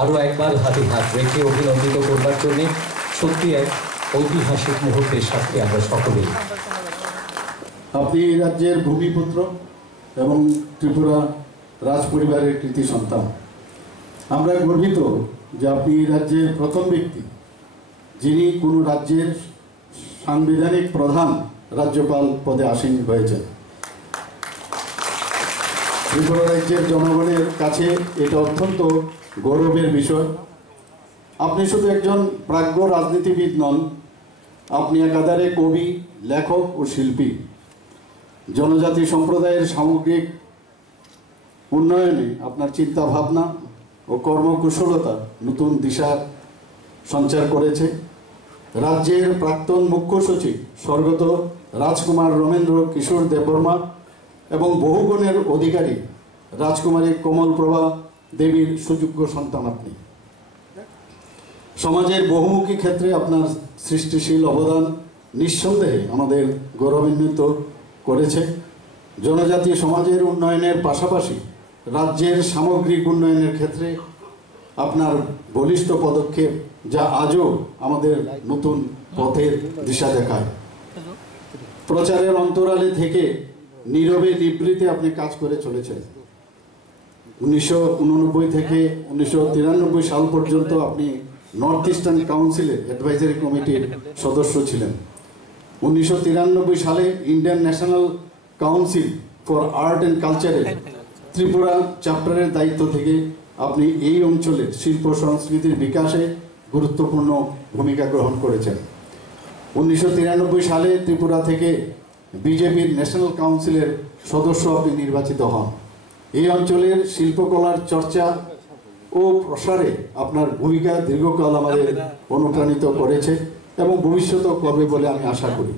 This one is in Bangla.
আরও একবার হাতে হাত রেখে অভিনন্দিত করবার জন্য সত্যি এক ঐতিহাসিক মুহূর্তের সাথে আমরা সকলেই। আপনি এই রাজ্যের ভূমিপুত্র এবং ত্রিপুরা রাজ পরিবারের কৃতি সন্তান। আমরা গর্বিত যে আপনি এই রাজ্যের প্রথম ব্যক্তি যিনি কোনো রাজ্যের সাংবিধানিক প্রধান রাজ্যপাল পদে আসীন হয়েছেন। ত্রিপুরা রাজ্যের জনগণের কাছে এটা অত্যন্ত গৌরবের বিষয়। আপনি শুধু একজন প্রাজ্ঞ রাজনীতিবিদ নন, আপনি একাধারে কবি, লেখক ও শিল্পী। জনজাতি সম্প্রদায়ের সামগ্রিক উন্নয়নে আপনার চিন্তা ভাবনা ও কর্মকুশলতা নতুন দিশা সঞ্চার করেছে। রাজ্যের প্রাক্তন মুখ্য সচিব স্বর্গত রাজকুমার রমেন্দ্র কিশোর দেববর্মা এবং বহুগুণের অধিকারী রাজকুমারী কমলপ্রভা দেবীর সুযোগ্য সন্তান আপনি। সমাজের বহুমুখী ক্ষেত্রে আপনার সৃষ্টিশীল অবদান নিঃসন্দেহে আমাদের গৌরবান্বিত করেছে। জনজাতি সমাজের উন্নয়নের পাশাপাশি রাজ্যের সামগ্রিক উন্নয়নের ক্ষেত্রে আপনার বলিষ্ঠ পদক্ষেপ যা আজও আমাদের নতুন পথের দিশা দেখায়। প্রচারের অন্তরালে থেকে নীরবে নিবৃত্তে আপনি কাজ করে চলেছেন। 1989 থেকে 1993 সাল পর্যন্ত আপনি নর্থ ইস্টার্ন কাউন্সিলের অ্যাডভাইজারি কমিটির সদস্য ছিলেন। 1993 সালে Indian national council for art and কালচারের ত্রিপুরা চ্যাপ্টারের দায়িত্ব থেকে আপনি এই অঞ্চলের শিল্প সংস্কৃতির বিকাশে গুরুত্বপূর্ণ ভূমিকা গ্রহণ করেছেন। 1993 সালে ত্রিপুরা থেকে বিজেপির ন্যাশনাল কাউন্সিলের সদস্য আপনি নির্বাচিত হন। এই অঞ্চলের শিল্পকলার চর্চা ও প্রসারে আপনার ভূমিকা দীর্ঘকাল আমাদের অনুপ্রাণিত করেছে এবং ভবিষ্যতেও করবে বলে আমি আশা করি।